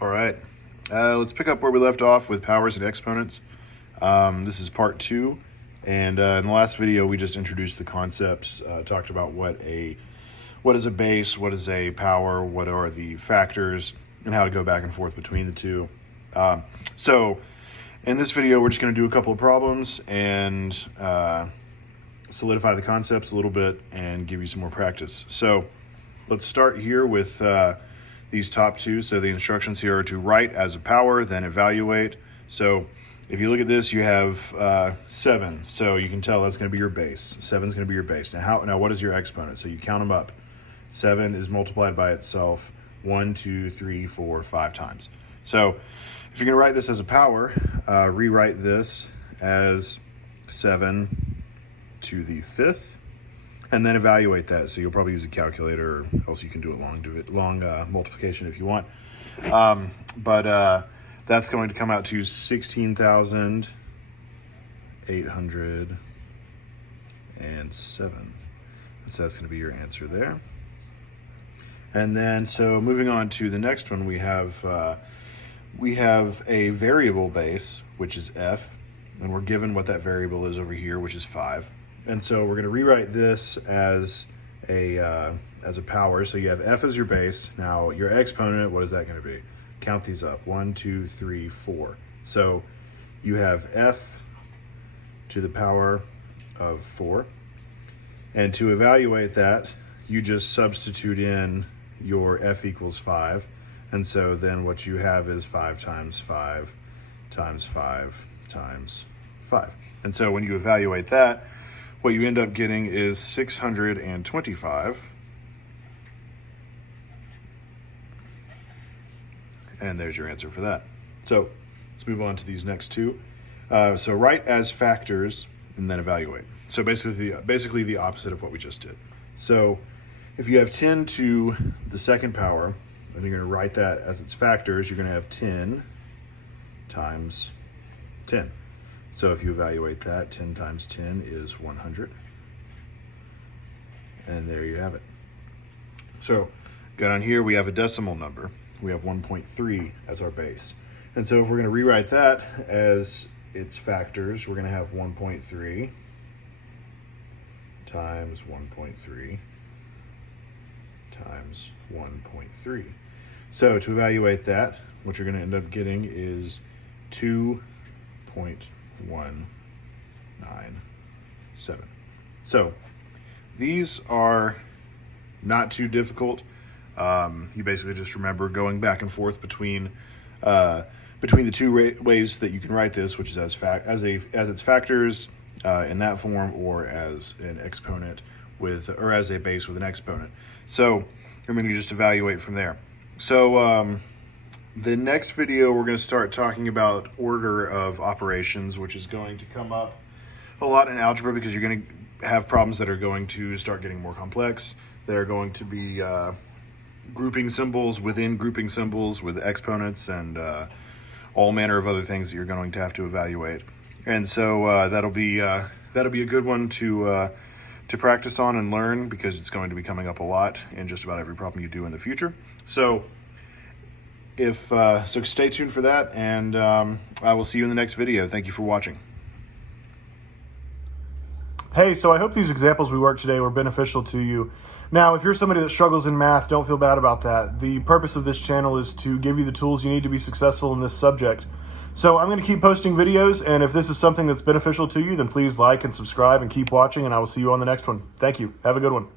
All right, let's pick up where we left off with powers and exponents. This is part 2, and in the last video we just introduced the concepts, talked about what is a base, what is a power, what are the factors, and how to go back and forth between the two. So in this video we're just going to do a couple of problems and solidify the concepts a little bit and give you some more practice. So let's start here with these top two. So the instructions here are to write as a power, then evaluate. So if you look at this, you have 7. So you can tell that's going to be your base. 7 is going to be your base. Now what is your exponent? So you count them up. 7 is multiplied by itself 1, 2, 3, 4, 5 times. So if you're going to write this as a power, rewrite this as 7 to the 5th. And then evaluate that. So you'll probably use a calculator, or else you can do it long multiplication if you want. But that's going to come out to 16,807. So that's going to be your answer there. And then, so moving on to the next one, we have a variable base, which is f, and we're given what that variable is over here, which is 5. And so we're going to rewrite this as a power. So you have f as your base. Now your exponent, what is that going to be? Count these up. 1, 2, 3, 4. So you have f to the power of 4. And to evaluate that, you just substitute in your f equals 5. And so then what you have is 5 times 5 times 5 times 5. And so when you evaluate that, what you end up getting is 625. And there's your answer for that. So let's move on to these next two. So write as factors and then evaluate. So basically the opposite of what we just did. So if you have 10 to the second power, and you're going to write that as its factors, you're going to have 10 times 10. So if you evaluate that, 10 times 10 is 100. And there you have it. So go down here, we have a decimal number. We have 1.3 as our base. And so if we're going to rewrite that as its factors, we're going to have 1.3 times 1.3 times 1.3. So to evaluate that, what you're going to end up getting is 2.197. So these are not too difficult. You basically just remember going back and forth between the two ways that you can write this, which is as its factors in that form, or as an exponent or as a base with an exponent. So I'm going to just evaluate from there. So the next video, we're going to start talking about order of operations, which is going to come up a lot in algebra because you're going to have problems that are going to start getting more complex. They're going to be grouping symbols within grouping symbols with exponents and all manner of other things that you're going to have to evaluate. And so that'll be a good one to practice on and learn, because it's going to be coming up a lot in just about every problem you do in the future. So so stay tuned for that, and I will see you in the next video. Thank you for watching. Hey, so I hope these examples we worked today were beneficial to you. Now, if you're somebody that struggles in math, don't feel bad about that. The purpose of this channel is to give you the tools you need to be successful in this subject. So I'm going to keep posting videos, and if this is something that's beneficial to you, then please like and subscribe and keep watching, and I will see you on the next one. Thank you. Have a good one.